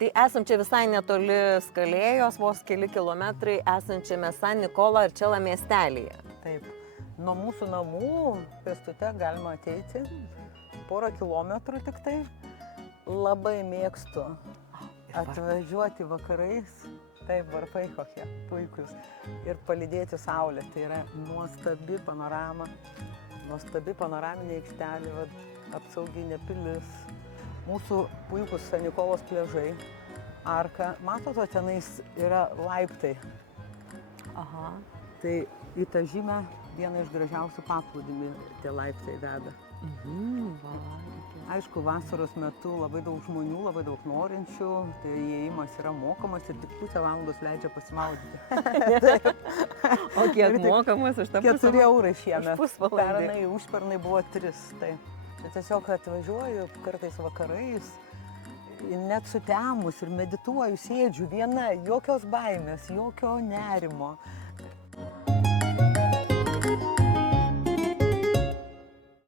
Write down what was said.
Tai esam čia visai netoli Skalėjos, vos keli kilometrai esančiame San Nikola ir Čela miestelyje. Taip, nuo mūsų namų pėstute galima ateiti, porą kilometrų tik tai. Labai mėgstu atvažiuoti vakarais, taip, varpai kokie puikus, ir palydėti saulę. Tai yra nuostabi panorama, nuostabi panoraminė aikštelė, apsauginė pilis. Mūsų puikus San Nikolos pliažai, arka. Matote, tenais yra laiptai. Aha. Tai į tą žymę vieną iš gražiausių paplūdimių tie laiptai veda. Aišku, vasaros metu labai daug žmonių, labai daug norinčių, tai įėjimas yra mokamas ir tik pusę valandos leidžia pasimaudyti. O kiek mokamas už tą pusę? 4 eurai šiemet. Už pusvalandį. Pernai, užpernai buvo 3. Tai tiesiog atvažiuoju kartais vakarais, net sutemus ir medituoju, sėdžiu viena, jokios baimės, jokio nerimo.